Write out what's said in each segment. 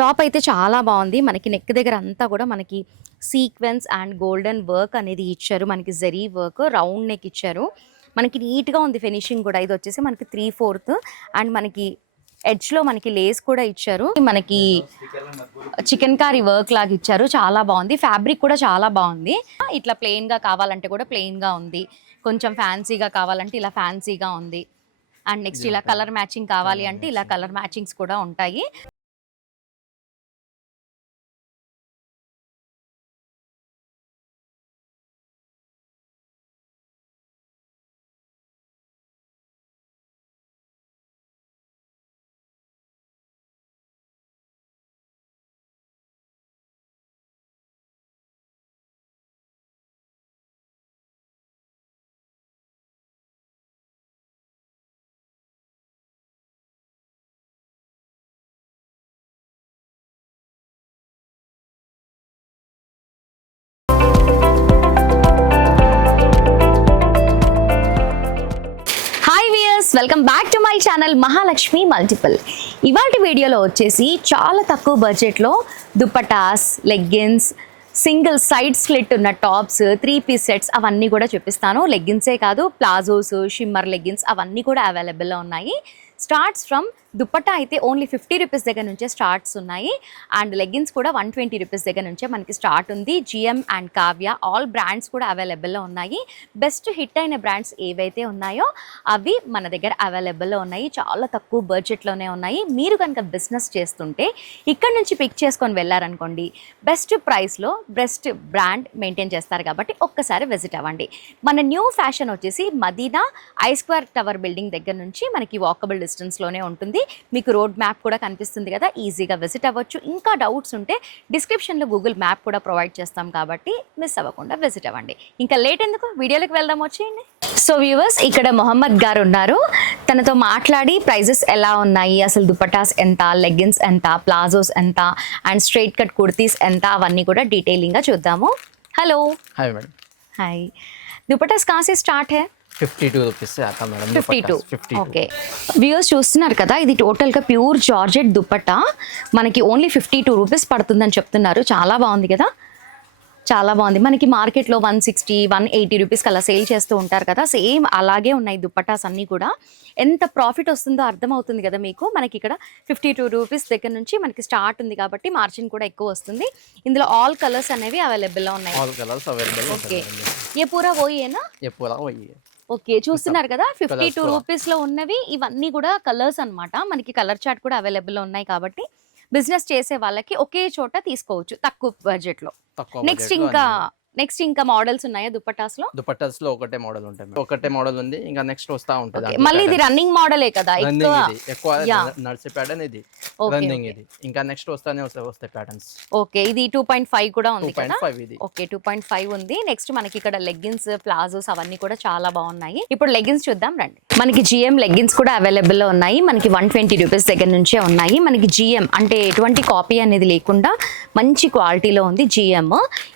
Top అయితే చాలా బాగుంది. మనకి నెక్ దగ్గర అంతా కూడా మనకి సీక్వెన్స్ అండ్ గోల్డెన్ వర్క్ అనేది ఇచ్చారు. మనకి జరీ వర్క్ రౌండ్ నెక్ ఇచ్చారు. మనకి నీట్గా ఉంది ఫినిషింగ్ కూడా. ఇది వచ్చేసి మనకి 3/4 అండ్ మనకి ఎడ్జ్లో మనకి లేస్ కూడా ఇచ్చారు. మనకి చికెన్ కారీ వర్క్ లాగా ఇచ్చారు. చాలా బాగుంది. ఫ్యాబ్రిక్ కూడా చాలా బాగుంది. ఇట్లా ప్లెయిన్గా కావాలంటే కూడా ప్లెయిన్గా ఉంది. కొంచెం ఫ్యాన్సీగా కావాలంటే ఇలా ఫ్యాన్సీగా ఉంది. అండ్ నెక్స్ట్ ఇలా కలర్ మ్యాచింగ్ కావాలి అంటే ఇలా కలర్ మ్యాచింగ్స్ కూడా ఉంటాయి. Welcome back to my channel Mahalakshmi multiple. ఇవాల్టి వీడియోలో వచ్చేసి చాలా తక్కువ బడ్జెట్లో dupattas, leggings, single side slit ఉన్న టాప్స్, 3-piece సెట్స్ అవన్నీ కూడా చూపిస్తాను. లెగ్గిన్సే కాదు, ప్లాజోస్, షిమ్మర్ లెగ్గిన్స్ అవన్నీ కూడా అవైలబుల్లో ఉన్నాయి. స్టార్ట్స్ ఫ్రమ్ దుపట్టా అయితే ఓన్లీ 50 రూపీస్ దగ్గర నుంచే స్టార్ట్స్ ఉన్నాయి. అండ్ లెగ్గిన్స్ కూడా 120 రూపీస్ దగ్గర నుంచే మనకి స్టార్ట్ ఉంది. GM and Kavya all brands కూడా అవైలబుల్లో ఉన్నాయి. బెస్ట్ హిట్ అయిన బ్రాండ్స్ ఏవైతే ఉన్నాయో అవి మన దగ్గర అవైలబుల్లో ఉన్నాయి. చాలా తక్కువ బడ్జెట్లోనే ఉన్నాయి. మీరు కనుక బిజినెస్ చేస్తుంటే ఇక్కడ నుంచి పిక్ చేసుకొని వెళ్ళారనుకోండి, బెస్ట్ ప్రైస్లో బెస్ట్ బ్రాండ్ మెయింటైన్ చేస్తారు. కాబట్టి ఒక్కసారి విజిట్ అవ్వండి. మన న్యూ ఫ్యాషన్ వచ్చేసి మదీనా I² టవర్ బిల్డింగ్ దగ్గర నుంచి మనకి వాకబుల్ డిస్టెన్స్లోనే ఉంటుంది. మీకు రోడ్ మ్యాప్ కూడా కనిపిస్తుంది కదా, ఈజీగా విజిట్ అవ్వచ్చు. ఇంకా డౌట్స్ ఉంటే డిస్క్రిప్షన్లో గూగుల్ మ్యాప్ కూడా ప్రొవైడ్ చేస్తాం కాబట్టి మిస్ అవ్వకుండా విజిట్ అవ్వండి. ఇంకా లేట్ ఎందుకు, వీడియోలోకి వెళ్దాం, వచ్చేయండి. సో వ్యూవర్స్, ఇక్కడ మొహమ్మద్ గారు ఉన్నారు. తనతో మాట్లాడి ప్రైజెస్ ఎలా ఉన్నాయి, అసలు దుపటాస్ ఎంత, లెగ్గిన్స్ ఎంత, ప్లాజోస్ ఎంత అండ్ స్ట్రైట్ కట్ కుర్తీస్ ఎంత అవన్నీ కూడా డీటెయిలింగ్గా చూద్దాము. హలో. Hi madam. హాయ్. दुपट्टा कहाँ से स्टार्ट है? 52 రూపీస్ से आता मैडम. 52 ఓకే. వ్యూవర్స్ చూస్తున్నారు కదా, ఇది టోటల్గా ప్యూర్ జార్జెట్ దుపట్టా. మనకి ఓన్లీ 52 రూపీస్ పడుతుందని చెప్తున్నారు. చాలా బాగుంది కదా, చాలా బాగుంది. మనకి మార్కెట్లో 160, 180 రూపీస్కి అలా సేల్ చేస్తూ ఉంటారు కదా, సేమ్ అలాగే ఉన్నాయి దుపట్టాస్ అన్నీ కూడా. ఎంత ప్రాఫిట్ వస్తుందో అర్థమవుతుంది కదా మీకు. మనకి ఇక్కడ 52 రూపీస్ దగ్గర నుంచి మనకి స్టార్ట్ ఉంది కాబట్టి మార్జిన్ కూడా ఎక్కువ వస్తుంది. ఇందులో ఆల్ కలర్స్ అనేవి అవైలబుల్లో ఉన్నాయి. All colours available. ఓకే, ఏ పూరా వోయేనా? ఏ పూరా వోయే. ఓకే, చూస్తున్నారు కదా 52 రూపీస్లో ఉన్నవి ఇవన్నీ కూడా కలర్స్ అనమాట. మనకి కలర్ చార్ట్ కూడా అవైలబుల్లో ఉన్నాయి కాబట్టి బిజినెస్ చేసే వాళ్ళకి ఒకే చోట తీసుకోవచ్చు తక్కువ బడ్జెట్లో. నెక్స్ట్ ఇంకా మోడల్స్ ఉన్నాయా దుపట్టాస్ లో? దుపట్టాస్ లో ఒకటే మోడల్ ఉంటాయి, ఒకటే మోడల్ ఉంది. ఇంకా నెక్స్ట్ వస్తా ఉంటది. మళ్ళీ ఇది రన్నింగ్ మోడలే కదా, ఎక్కువ నడిచే ప్యాటర్న్ ఇది, రన్నింగ్ ఇది. ఇంకా నెక్స్ట్ వస్తాయి ప్యాటర్న్స్. ఓకే, ఇది 2.5 కూడా ఉంది కదా. 2.5 ఇది. ఓకే, 2.5 ఉంది. నెక్స్ట్ మనకి ఇక్కడ లెగ్గిన్స్, ప్లాజోస్ అవన్నీ కూడా చాలా బాగున్నాయి. ఇప్పుడు లెగ్గిన్స్ చూద్దాం రండి. మనకి జిఎం లెగ్గిన్స్ కూడా అవైలబుల్ లో ఉన్నాయి. మనకి 120 రూపీస్ దగ్గర నుంచే ఉన్నాయి. మనకి జిఎం అంటే ఎటువంటి కాపీ అనేది లేకుండా మంచి క్వాలిటీలో ఉంది జిఎం.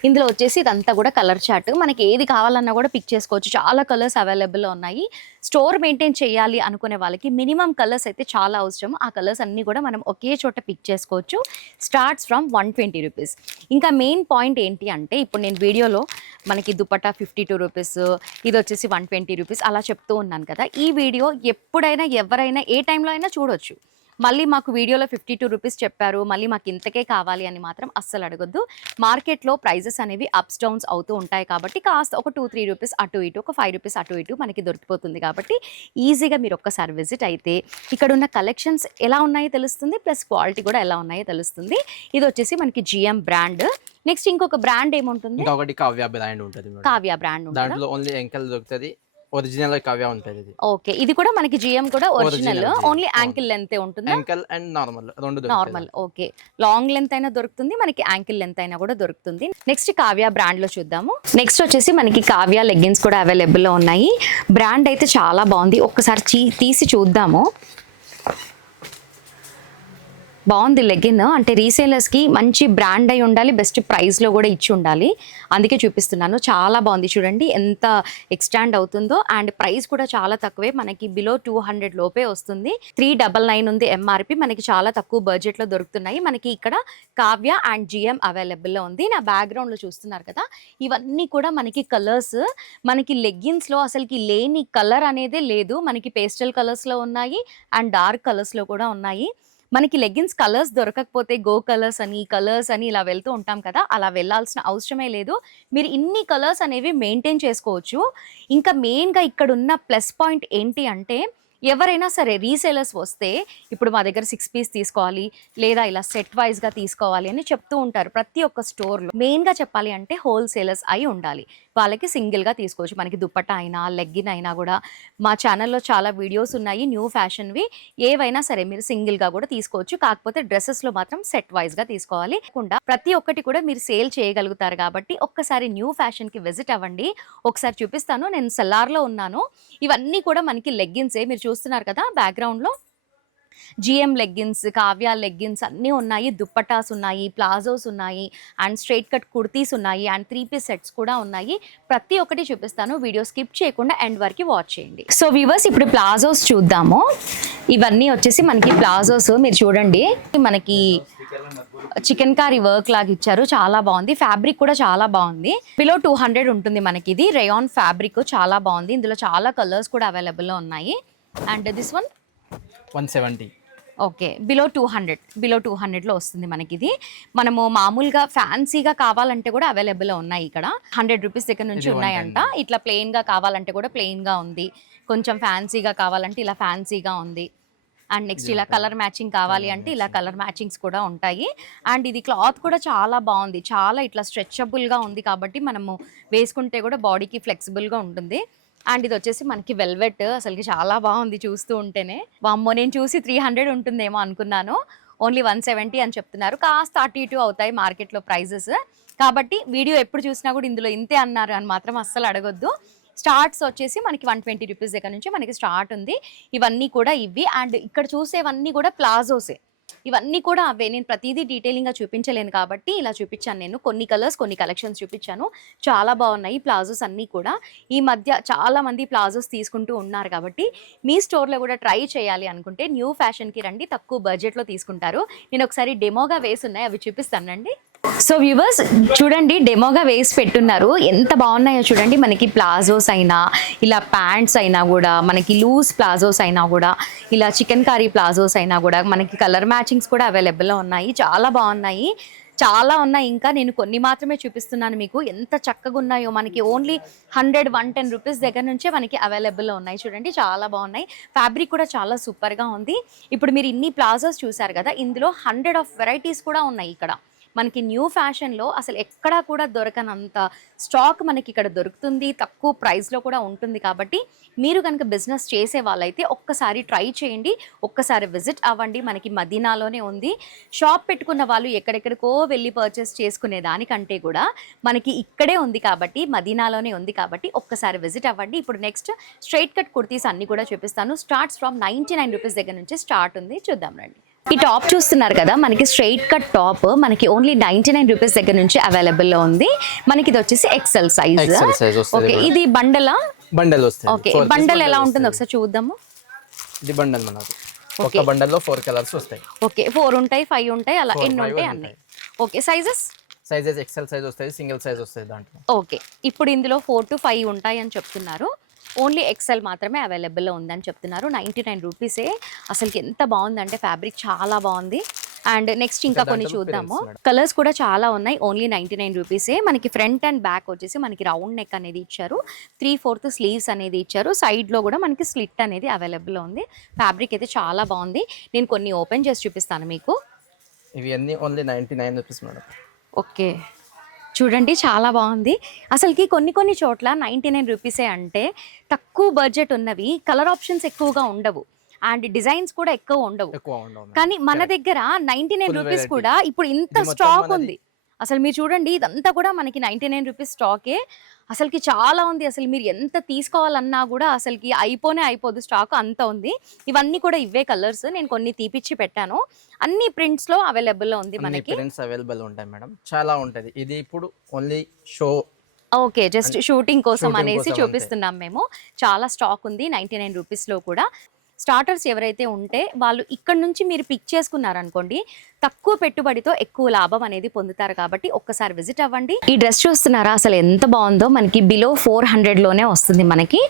ఇందులో వచ్చేసి ఇదంతా కూడా కలర్ చార్ట్. మనకి ఏది కావాలన్నా కూడా పిక్ చేసుకోవచ్చు. చాలా కలర్స్ అవైలబుల్లో ఉన్నాయి. స్టోర్ మెయింటైన్ చేయాలి అనుకునే వాళ్ళకి మినిమం కలర్స్ అయితే చాలా అవసరం. ఆ కలర్స్ అన్నీ కూడా మనం ఒకే చోట పిక్ చేసుకోవచ్చు. Starts from 120 rupees. ఇంకా మెయిన్ పాయింట్ ఏంటి అంటే, ఇప్పుడు నేను వీడియోలో మనకి దుపట్టా 52 రూపీస్, ఇది వచ్చేసి 120 రూపీస్ అలా చెప్తూ ఉన్నాను కదా. ఈ వీడియో ఎప్పుడైనా ఎవరైనా ఏ టైంలో అయినా చూడొచ్చు. మళ్ళీ మాకు వీడియోలో 52 రూపీస్ చెప్పారు, మళ్ళీ మాకు ఇంతకే కావాలి అని మాత్రం అస్సలు అడగొద్దు. మార్కెట్లో ప్రైజెస్ అనేవి అప్స్ డౌన్స్ అవుతూ ఉంటాయి కాబట్టి కాస్త ఒక 2-3 రూపీస్ అటు ఇటు, ఒక 5 రూపీస్ అటు ఇటు మనకి దొరికిపోతుంది. కాబట్టి ఈజీగా మీరు ఒక్కసారి విజిట్ అయితే ఇక్కడ ఉన్న కలెక్షన్స్ ఎలా ఉన్నాయో తెలుస్తుంది, ప్లస్ క్వాలిటీ కూడా ఎలా ఉన్నాయో తెలుస్తుంది. ఇది వచ్చేసి మనకి జిఎం బ్రాండ్. నెక్స్ట్ ఇంకొక బ్రాండ్ ఏముంటుంది? ఇంకొకటి కావ్య బ్రాండ్ ఉంటుంది. కావ్య బ్రాండ్ ఉంటుంది. దాంట్లో ఓన్లీ యాంకిల్ దొరుకుతుంది, ఒరిజినల్ కావ్య ఉంటుంది ఇది. ఓకే, ఇది కూడా మనకి జిఎం కూడా ఒరిజినల్, ఓన్లీ యాంకిల్ లెంత్ ఉంటుంది. యాంకిల్ అండ్ నార్మల్ రెండు నార్మల్. ఓకే, లాంగ్ లెంత్ అయినా దొరుకుతుంది, మనకి యాంకిల్ లెంత్ అయినా కూడా దొరుకుతుంది. నెక్స్ట్ కావ్య బ్రాండ్ లో చూద్దాము. నెక్స్ట్ వచ్చేసి మనకి కావ్య లెగ్గిన్స్ కూడా అవైలబుల్ లో ఉన్నాయి. బ్రాండ్ అయితే చాలా బాగుంది, ఒక్కసారి తీసి చూద్దాము. బాగుంది లెగిన్. అంటే రీసేలర్స్కి మంచి బ్రాండ్ అయి ఉండాలి, బెస్ట్ ప్రైస్లో కూడా ఇచ్చి ఉండాలి, అందుకే చూపిస్తున్నాను. చాలా బాగుంది చూడండి ఎంత ఎక్స్టాండ్ అవుతుందో. అండ్ ప్రైస్ కూడా చాలా తక్కువే, మనకి బిలో 200 లోపే వస్తుంది. 399 ఉంది ఎంఆర్పి. మనకి చాలా తక్కువ బడ్జెట్లో దొరుకుతున్నాయి. మనకి ఇక్కడ కావ్య అండ్ జిఎం అవైలబుల్లో ఉంది. నా బ్యాక్గ్రౌండ్లో చూస్తున్నారు కదా, ఇవన్నీ కూడా మనకి కలర్స్. మనకి లెగ్గిన్స్లో అసలుకి లేని కలర్ అనేదే లేదు. మనకి పేస్టల్ కలర్స్లో ఉన్నాయి అండ్ డార్క్ కలర్స్లో కూడా ఉన్నాయి. మనకి లెగ్గిన్స్ కలర్స్ దొరకకపోతే గో కలర్స్ అని, కలర్స్ అని ఇలా వెళ్తూ ఉంటాం కదా, అలా వెళ్ళాల్సిన అవసరమే లేదు. మీరు ఇన్ని కలర్స్ అనేవి మెయింటైన్ చేసుకోవచ్చు. ఇంకా మెయిన్గా ఇక్కడ ఉన్న ప్లస్ పాయింట్ ఏంటి అంటే, ఎవరైనా సరే రీసేలర్స్ వస్తే ఇప్పుడు మా దగ్గర 6 పీస్ తీసుకోవాలి లేదా ఇలా సెట్ వైజ్గా తీసుకోవాలి అని చెప్తూ ఉంటారు ప్రతి ఒక్క స్టోర్లో. మెయిన్గా చెప్పాలి అంటే హోల్సేలర్స్ అయి ఉండాలి, వాళ్ళకి సింగిల్గా తీసుకోవచ్చు. మనకి దుప్పట్టా అయినా లెగ్గిన్ అయినా కూడా మా ఛానల్లో చాలా వీడియోస్ ఉన్నాయి న్యూ ఫ్యాషన్వి. ఏవైనా సరే మీరు సింగిల్గా కూడా తీసుకోవచ్చు. కాకపోతే డ్రెస్సెస్లో మాత్రం సెట్ వైజ్గా తీసుకోవాలి. కాకుండా ప్రతి ఒక్కటి కూడా మీరు సేల్ చేయగలుగుతారు కాబట్టి ఒక్కసారి న్యూ ఫ్యాషన్కి విజిట్ అవ్వండి. ఒకసారి చూపిస్తాను. నేను సెల్లార్లో ఉన్నాను. ఇవన్నీ కూడా మనకి లెగ్గిన్సే, మీరు చూస్తున్నారు కదా బ్యాక్గ్రౌండ్లో. జిఎం లెగ్గిన్స్, కావ్య లెగ్గిన్స్ అన్నీ ఉన్నాయి. దుప్పటాస్ ఉన్నాయి, ప్లాజోస్ ఉన్నాయి అండ్ స్ట్రైట్ కట్ కుర్తీస్ ఉన్నాయి అండ్ 3 పీస్ సెట్స్ కూడా ఉన్నాయి. ప్రతి ఒక్కటి చూపిస్తాను, వీడియో స్కిప్ చేయకుండా ఎండ్ వరకు వాచ్ చేయండి. సో వ్యూవర్స్, ఇప్పుడు ప్లాజోస్ చూద్దాము. ఇవన్నీ వచ్చేసి మనకి ప్లాజోస్. మీరు చూడండి, మనకి చికెన్ కారీ వర్క్ లాగా ఇచ్చారు, చాలా బాగుంది. ఫ్యాబ్రిక్ కూడా చాలా బాగుంది. బిలో 200 ఉంటుంది మనకి. ఇది రేయాన్ ఫ్యాబ్రిక్, చాలా బాగుంది. ఇందులో చాలా కలర్స్ కూడా అవైలబుల్లో ఉన్నాయి. And this one 170. Okay, below 200లో వస్తుంది మనకి. ఇది మనము మామూలుగా ఫ్యాన్సీగా కావాలంటే కూడా అవైలబుల్లో ఉన్నాయి. ఇక్కడ 100 రూపీస్ దగ్గర నుంచి ఉన్నాయంట. ఇట్లా ప్లెయిన్గా కావాలంటే కూడా ప్లెయిన్గా ఉంది, కొంచెం ఫ్యాన్సీగా కావాలంటే ఇలా ఫ్యాన్సీగా ఉంది. అండ్ నెక్స్ట్ ఇలా కలర్ మ్యాచింగ్ కావాలి అంటే ఇలా కలర్ మ్యాచింగ్స్ కూడా ఉంటాయి. అండ్ ఇది క్లాత్ కూడా చాలా బాగుంది, చాలా ఇట్లా స్ట్రెచబుల్గా ఉంది కాబట్టి మనము వేసుకుంటే కూడా బాడీకి ఫ్లెక్సిబుల్గా ఉంటుంది. అండ్ ఇది వచ్చేసి మనకి వెల్వెట్, అసలుకి చాలా బాగుంది చూస్తూ ఉంటేనే. వామ్మో, నేను చూసి 300 ఉంటుందేమో అనుకున్నాను, ఓన్లీ 170 అని చెప్తున్నారు. కాస్త అటు ఇటు అవుతాయి మార్కెట్లో ప్రైజెస్. కాబట్టి వీడియో ఎప్పుడు చూసినా కూడా ఇందులో ఇంతే అన్నారు అని మాత్రం అస్సలు అడగొద్దు. స్టార్ట్స్ వచ్చేసి మనకి 120 రూపీస్ దగ్గర నుంచి మనకి స్టార్ట్ ఉంది. ఇవన్నీ కూడా ఇవి. అండ్ ఇక్కడ చూసేవన్నీ కూడా ప్లాజోసే, ఇవన్నీ కూడా అవే. నేను ప్రతిదీ డీటెయిలింగ్గా చూపించలేను కాబట్టి ఇలా చూపించాను. నేను కొన్ని కలర్స్, కొన్ని కలెక్షన్స్ చూపించాను. చాలా బాగున్నాయి ప్లాజోస్ అన్నీ కూడా. ఈ మధ్య చాలా మంది ప్లాజోస్ తీసుకుంటూ ఉన్నారు కాబట్టి మీ స్టోర్లో కూడా ట్రై చేయాలి అనుకుంటే న్యూ ఫ్యాషన్కి రండి, తక్కువ బడ్జెట్లో తీసుకుంటారు. నేను ఒకసారి డెమోగా వేసి ఉన్నాయి, అవి చూపిస్తానండి. సో వ్యూవర్స్ చూడండి, డెమోగా వేసి పెట్టున్నారు, ఎంత బాగున్నాయో చూడండి. మనకి ప్లాజోస్ అయినా ఇలా ప్యాంట్స్ అయినా కూడా, మనకి లూజ్ ప్లాజోస్ అయినా కూడా, ఇలా చికెన్ కారీ ప్లాజోస్ అయినా కూడా మనకి కలర్ మ్యాచింగ్స్ కూడా అవైలబుల్లో ఉన్నాయి. చాలా బాగున్నాయి, చాలా ఉన్నాయి. ఇంకా నేను కొన్ని మాత్రమే చూపిస్తున్నాను మీకు. ఎంత చక్కగా ఉన్నాయో. మనకి ఓన్లీ 100-110 రూపీస్ దగ్గర నుంచే మనకి అవైలబుల్లో ఉన్నాయి. చూడండి, చాలా బాగున్నాయి. ఫ్యాబ్రిక్ కూడా చాలా సూపర్గా ఉంది. ఇప్పుడు మీరు ఇన్ని ప్లాజోస్ చూసారు కదా, ఇందులో 100 ఆఫ్ వెరైటీస్ కూడా ఉన్నాయి ఇక్కడ. మనకి న్యూ ఫ్యాషన్లో అసలు ఎక్కడా కూడా దొరకనంత స్టాక్ మనకి ఇక్కడ దొరుకుతుంది, తక్కువ ప్రైస్లో కూడా ఉంటుంది. కాబట్టి మీరు కనుక బిజినెస్ చేసే వాళ్ళైతే ఒక్కసారి ట్రై చేయండి, ఒక్కసారి విజిట్ అవ్వండి. మనకి మదీనాలోనే ఉంది. షాప్ పెట్టుకున్న వాళ్ళు ఎక్కడెక్కడికో వెళ్ళి పర్చేస్ చేసుకునే దానికంటే కూడా మనకి ఇక్కడే ఉంది కాబట్టి, మదీనాలోనే ఉంది కాబట్టి ఒక్కసారి విజిట్ అవ్వండి. ఇప్పుడు నెక్స్ట్ స్ట్రైట్ కట్ కుర్తీస్ అన్ని కూడా చూపిస్తాను. స్టార్ట్స్ ఫ్రమ్ 99 రూపీస్ దగ్గర నుంచి స్టార్ట్ ఉంది, చూద్దాం రండి. ఈ టాప్ చూస్తున్నారు కదా, మనకి స్ట్రైట్ కట్ టాప్ మనకి ఓన్లీ 99 రూపీస్ దగ్గర నుంచి అవైలబుల్లో ఉంది. మనకి ఇది వచ్చేసి ఎక్సెల్ సైజ్. ఓకే, ఇది బండలా? బండల్ వస్తుంది. ఓకే, బండల్ ఎలా ఉంటుంది ఒకసారి చూద్దాము. ఇది బండల్ మనకు. ఒక బండల్లో 4 కలర్స్ వస్తాయి. ఓకే, 4 ఉంటాయి, 5 ఉంటాయి, అలా ఎన్ని ఉంటాయి అన్నీ. ఓకే, సైజెస్ ఎక్సెల్ సైజ్ వస్తాయి, సింగిల్ సైజ్ వస్తాయి దాంట్లో. ఓకే, ఇప్పుడు ఇందులో 4 to 5 ఉంటాయి అని చెప్తున్నారు. ఓన్లీ ఎక్సెల్ మాత్రమే అవైలబుల్లో ఉందని చెప్తున్నారు. 99 రూపీసే. అసలుకి ఎంత బాగుందంటే ఫ్యాబ్రిక్ చాలా బాగుంది. అండ్ నెక్స్ట్ ఇంకా కొన్ని చూద్దాము. కలర్స్ కూడా చాలా ఉన్నాయి. ఓన్లీ 99 రూపీసే. మనకి ఫ్రంట్ అండ్ బ్యాక్ వచ్చేసి మనకి రౌండ్ నెక్ అనేది ఇచ్చారు, 3/4 స్లీవ్స్ అనేది ఇచ్చారు. సైడ్లో కూడా మనకి స్లిట్ అనేది అవైలబుల్లో ఉంది. ఫ్యాబ్రిక్ అయితే చాలా బాగుంది. నేను కొన్ని ఓపెన్ చేసి చూపిస్తాను మీకు. ఇవి అన్ని ఓన్లీ 99 రూపీస్ మేడం. ఓకే, చూడండి, చాలా బాగుంది. అసలుకి కొన్ని చోట్ల 99 రూపీసే అంటే తక్కువ బడ్జెట్ ఉన్నవి కలర్ ఆప్షన్స్ ఎక్కువగా ఉండవు అండ్ డిజైన్స్ కూడా ఎక్కువ ఉండవు. కానీ మన దగ్గర 99 రూపీస్ కూడా ఇప్పుడు ఇంత స్టాక్ ఉంది. అసలు మీరు చూడండి ఇదంతా కూడా మనకి 99 రూపీస్ స్టాకే. అసలుకి చాలా ఉంది. అసలు మీరు ఎంత తీసుకోవాలన్నా కూడా అసలుకి అయిపోదు స్టాక్ అంత ఉంది. ఇవన్నీ కూడా ఇవే కలర్స్. నేను కొన్ని తీపిచ్చి పెట్టాను. అన్ని ప్రింట్స్‌లో అవైలబుల్‌లో ఉంది అన్ని మనకి. ప్రింట్స్ అవైలబుల్ ఉంటాయి మేడం. చాలా ఉంటది. ఇది ఇప్పుడు only show okay. Just shooting కోసం షూటింగ్ అనేసి కోసం అంతే. చూపిస్తున్నాం మేము. చాలా స్టాక్ ఉంది 99 రూపీస్‌లో కూడా. స్టార్టర్స్ ఎవరైతే ఉంటే వాళ్ళు ఇక్కడ నుంచి మీరు పిక్ చేసుకున్నారనుకోండి, తక్కువ పెట్టుబడితో ఎక్కువ లాభం అనేది పొందుతారు కాబట్టి ఒక్కసారి విజిట్ అవ్వండి. ఈ డ్రెస్ చూస్తున్నారా అసలు ఎంత బాగుందో. మనకి బిలో 400లోనే వస్తుంది మనకి.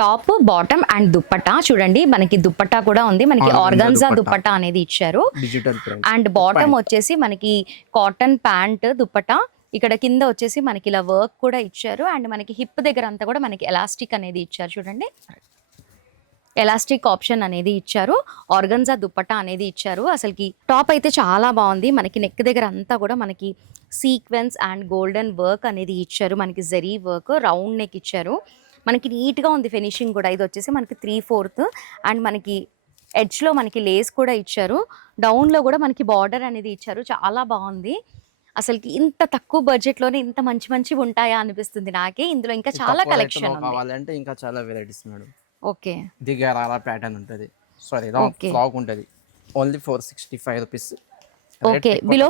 టాప్, బాటమ్ అండ్ దుప్పట్టా చూడండి. మనకి దుప్పట్టా కూడా ఉంది. మనకి ఆర్గాన్జా దుప్పట్టా అనేది ఇచ్చారు. డిజిటల్ ప్రింట్ అండ్ బాటమ్ వచ్చేసి మనకి కాటన్ ప్యాంట్ దుప్పట్టా. ఇక్కడ కింద వచ్చేసి మనకి ఇలా వర్క్ కూడా ఇచ్చారు. అండ్ మనకి హిప్ దగ్గర అంతా కూడా మనకి ఎలాస్టిక్ అనేది ఇచ్చారు చూడండి. ఎలాస్టిక్ ఆప్షన్ అనేది ఇచ్చారు. ఆర్గన్జా దుప్పట్టా అనేది ఇచ్చారు. అసలుకి టాప్ అయితే చాలా బాగుంది. మనకి నెక్ దగ్గర అంతా కూడా మనకి సీక్వెన్స్ అండ్ గోల్డెన్ వర్క్ అనేది ఇచ్చారు. మనకి జరీ వర్క్, రౌండ్ నెక్ ఇచ్చారు. మనకి నీట్గా ఉంది ఫినిషింగ్ కూడా. ఇది వచ్చేసి మనకి 3/4 అండ్ మనకి ఎడ్జ్లో మనకి లేస్ కూడా ఇచ్చారు. డౌన్లో కూడా మనకి బార్డర్ అనేది ఇచ్చారు. చాలా బాగుంది. అసలుకి ఇంత తక్కువ బడ్జెట్లోనే ఇంత మంచి మంచివి ఉంటాయా అనిపిస్తుంది నాకే. ఇందులో ఇంకా చాలా కలెక్షన్ ఉంది. కావాలంటే ఇంకా చాలా వెరైటీస్ మేడం. ఓకే. దిగారా ప్యాటర్న్ ఉంటుంది. Sorry Okay. ఫ్రాక్ ఉంటుంది. Only 465 rupees. ఓకే. బిలో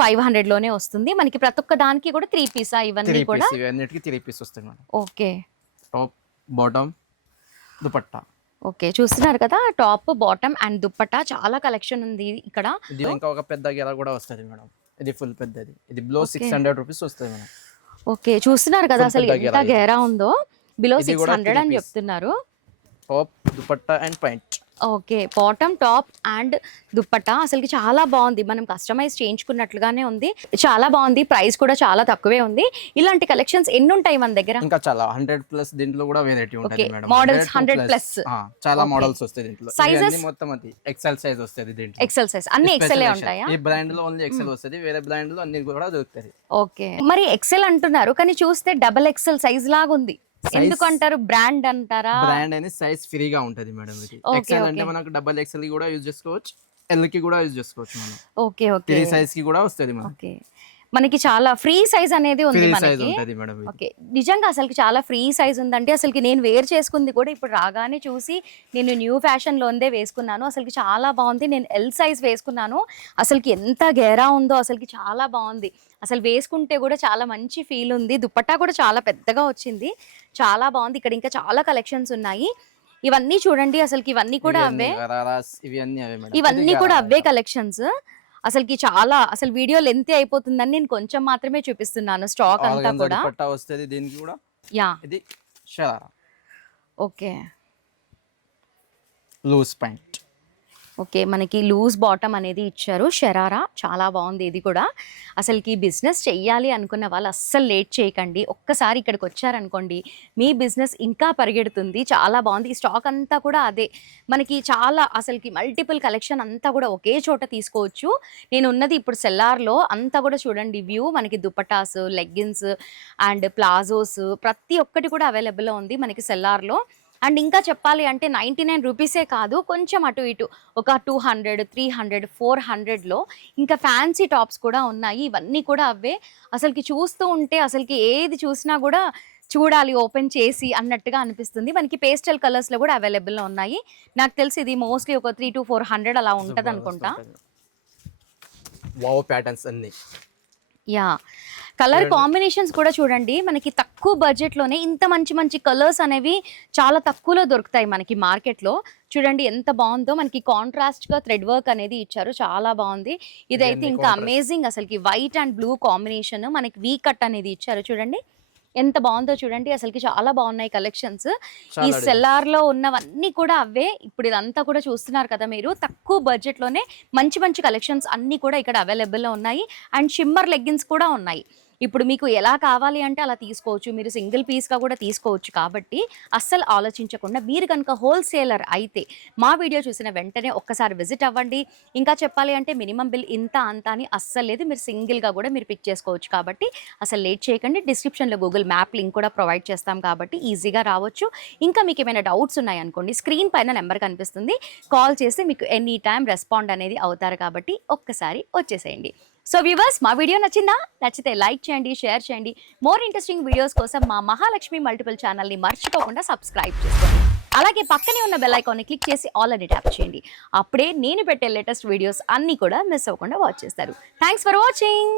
500లోనే వస్తుంది మనకి. ప్రతి ఒక్క దానికి కూడా 3 పీసా ఇవన్నీ కూడా. ఇవన్నిటికి 3 పీస్ వస్తాయి madam. Okay. Top, bottom, dupatta. Okay. చూస్తున్నారు కదా టాప్, బాటమ్ అండ్ దుప్పట్టా చాలా కలెక్షన్ ఉంది ఇక్కడ. ఇది ఇంకా ఒక పెద్ద గెల కూడా వస్తుంది మేడం. ఇది ఫుల్ పెద్దది. ఇది బిలో 600 రూపీస్ వస్తుంది మేడం. ఓకే. చూస్తున్నారు కదా అసలు పెద్ద ఎంత గేరా ఉందో. బిలో ఇది కూడా 600 అని 3 చెప్తున్నారు. Top, dupatta and pant. Okay. Bottom, top and dupatta అసలుకి చాలా బాగుంది. మనం కస్టమైజ్ చేయించుకున్నట్లుగానే ఉంది. చాలా బాగుంది. ప్రైస్ కూడా చాలా తక్కువే ఉంది. ఇలాంటి కలెక్షన్స్ ఎన్ని ఉంటాయి మన దగ్గర? ఇంకా చాలా 100+ దీంట్లో కూడా వెరైటీ ఉంటుంది Okay. మేడం. Models 100+. చాలా Okay. మోడల్స్ వస్తాయి దీంట్లో. Sizes? ఇవన్నీ మొత్తం అది ఎక్సెల్ సైజ్ వస్తుంది దీంట్లో. ఎక్సెల్ సైజ్ అన్ని ఎక్సెల్ Specialization. ఉంటాయా? ఈ బ్రాండ్ లో ఓన్లీ ఎక్సెల్ వస్తుంది. వేరే బ్రాండ్ లో అన్ని కూడా దొరుకుతాయి. ఓకే. మరి ఎక్సెల్ అంటున్నారు కానీ చూస్తే డబుల్ ఎక్సెల్ సైజ్ లాగా ఉంది. ఎందుకు అంటారు? బ్రాండ్ అంటారా? బ్రాండ్ అనేది సైజ్ ఫ్రీగా ఉంటది మేడం. ఇది Okay, ఎక్సెల్ okay. అంటే మనకు డబుల్ ఎక్సెల్ కూడా యూజ్ చేసుకోవచ్చు, ఎల్ కి కూడా యూజ్ చేసుకోవచ్చు మనం. ఓకే. ఓకే. 3 సైజ్ కి కూడా వస్తుంది మనం. ఓకే. మనకి చాలా ఫ్రీ సైజ్ అనేది ఉంది ఫ్రీ సైజ్ మనకి. ఉంటది మేడం. ఇది ఓకే. నిజంగా అసలుకి చాలా ఫ్రీ సైజ్ ఉందంటే అసలుకి నేను వేర్ చేసుకుంది కూడా ఇప్పుడు రాగానే చూసి నేను న్యూ ఫ్యాషన్లోందే వేసుకున్నాను. అసలుకి చాలా బాగుంది. నేను ఎల్ సైజ్ వేసుకున్నాను. అసలుకి ఎంత గేరా ఉందో అసలుకి చాలా బాగుంది. అసలు వేసుకుంటే కూడా చాలా మంచి ఫీల్ ఉంది. దుపట్టా కూడా చాలా పెద్దగా వచ్చింది. చాలా బాగుంది. ఇక్కడ ఇంకా చాలా కలెక్షన్స్ ఉన్నాయి. ఇవన్నీ చూడండి అసలుకి ఇవన్నీ కూడా అవే. గరారాస్ ఇవి అన్ని అవే మేడం. ఇవన్నీ కూడా అవే కలెక్షన్స్. అసలుకి చాలా అసలు వీడియో లెంత్ అయిపోతుందని నేను కొంచెం మాత్రమే చూపిస్తున్నాను స్టాక్ అంతా కూడా. దుపట్టా వస్తుంది దీనికి కూడా. యా. ఇది sharara okay. Loose pant. Okay. మనకి లూజ్ బాటమ్ అనేది ఇచ్చారు. షరారా చాలా బాగుంది. ఇది కూడా అసలుకి బిజినెస్ చెయ్యాలి అనుకున్న వాళ్ళు అస్సలు లేట్ చేయకండి. ఒక్కసారి ఇక్కడికి వచ్చారనుకోండి మీ బిజినెస్ ఇంకా పరిగెడుతుంది. చాలా బాగుంది. ఈ స్టాక్ అంతా కూడా అదే మనకి చాలా అసలుకి మల్టిపుల్ కలెక్షన్ అంతా కూడా ఒకే చోట తీసుకోవచ్చు. నేను ఉన్నది ఇప్పుడు సెల్లార్లో. అంతా కూడా చూడండి వ్యూ. మనకి దుపటాస్, లెగ్గిన్స్ అండ్ ప్లాజోస్ ప్రతి ఒక్కటి కూడా అవైలబుల్లో ఉంది మనకి సెల్లార్లో. అండ్ ఇంకా చెప్పాలి అంటే 99 రూపీసే కాదు, కొంచెం అటు ఇటు ఒక 200, 300, 400లో ఇంకా ఫ్యాన్సీ టాప్స్ కూడా ఉన్నాయి. ఇవన్నీ కూడా అవే. అసలుకి చూస్తూ ఉంటే అసలుకి ఏది చూసినా కూడా చూడాలి ఓపెన్ చేసి అన్నట్టుగా అనిపిస్తుంది. మనకి పేస్టల్ కలర్స్లో కూడా అవైలబుల్లో ఉన్నాయి. నాకు తెలిసి ఇది మోస్ట్లీ ఒక 300 to 400 అలా ఉంటుంది అనుకుంటా. వావ్ ప్యాటర్న్స్ అన్ని. యా. కలర్ కాంబినేషన్స్ కూడా చూడండి. మనకి తక్కువ బడ్జెట్లోనే ఇంత మంచి మంచి కలర్స్ అనేవి చాలా తక్కువలో దొరుకుతాయి మనకి మార్కెట్లో. చూడండి ఎంత బాగుందో. మనకి కాంట్రాస్ట్గా థ్రెడ్ వర్క్ అనేది ఇచ్చారు. చాలా బాగుంది. ఇదైతే ఇంకా అమేజింగ్. అసలుకి వైట్ అండ్ బ్లూ కాంబినేషన్. మనకి వీ కట్ అనేది ఇచ్చారు చూడండి ఎంత బాగుందో. చూడండి అసలుకి చాలా బాగున్నాయి కలెక్షన్స్. ఈ సెల్లార్లో ఉన్నవన్నీ కూడా అవే. ఇప్పుడు ఇదంతా కూడా చూస్తున్నారు కదా మీరు. తక్కువ బడ్జెట్లోనే మంచి మంచి కలెక్షన్స్ అన్నీ కూడా ఇక్కడ అవైలబుల్లో ఉన్నాయి. అండ్ షిమ్మర్ లెగ్గిన్స్ కూడా ఉన్నాయి. ఇప్పుడు మీకు ఎలా కావాలి అంటే అలా తీసుకోవచ్చు. మీరు సింగిల్ పీస్గా కూడా తీసుకోవచ్చు. కాబట్టి అస్సలు ఆలోచించకుండా మీరు కనుక హోల్సేలర్ అయితే మా వీడియో చూసిన వెంటనే ఒక్కసారి విజిట్ అవ్వండి. ఇంకా చెప్పాలి అంటే మినిమం బిల్ ఇంత అంత అని అస్సలు లేదు. మీరు సింగిల్గా కూడా మీరు పిక్ చేసుకోవచ్చు. కాబట్టి అసలు లేట్ చేయకండి. డిస్క్రిప్షన్లో గూగుల్ మ్యాప్ లింక్ కూడా ప్రొవైడ్ చేస్తాం కాబట్టి ఈజీగా రావచ్చు. ఇంకా మీకు ఏమైనా డౌట్స్ ఉన్నాయనుకోండి స్క్రీన్ పైన నెంబర్ కనిపిస్తుంది. కాల్ చేసి మీకు ఎనీ టైం రెస్పాండ్ అనేది అవుతారు. కాబట్టి ఒక్కసారి వచ్చేసేయండి. సో వ్యూవర్స్, మా వీడియో నచ్చిందా? నచ్చితే లైక్ చేయండి, షేర్ చేయండి. మోర్ ఇంట్రెస్టింగ్ వీడియోస్ కోసం మా మహాలక్ష్మి మల్టిపుల్ ఛానల్ని మర్చిపోకుండా సబ్స్క్రైబ్ చేసుకోండి. అలాగే పక్కనే ఉన్న బెల్ ఐకాన్ని క్లిక్ చేసి ఆల్ అని ట్యాప్ చేయండి. అప్పుడే నేను పెట్టే లేటెస్ట్ వీడియోస్ అన్నీ కూడా మిస్ అవ్వకుండా వాచ్ చేస్తారు. Thanks for watching.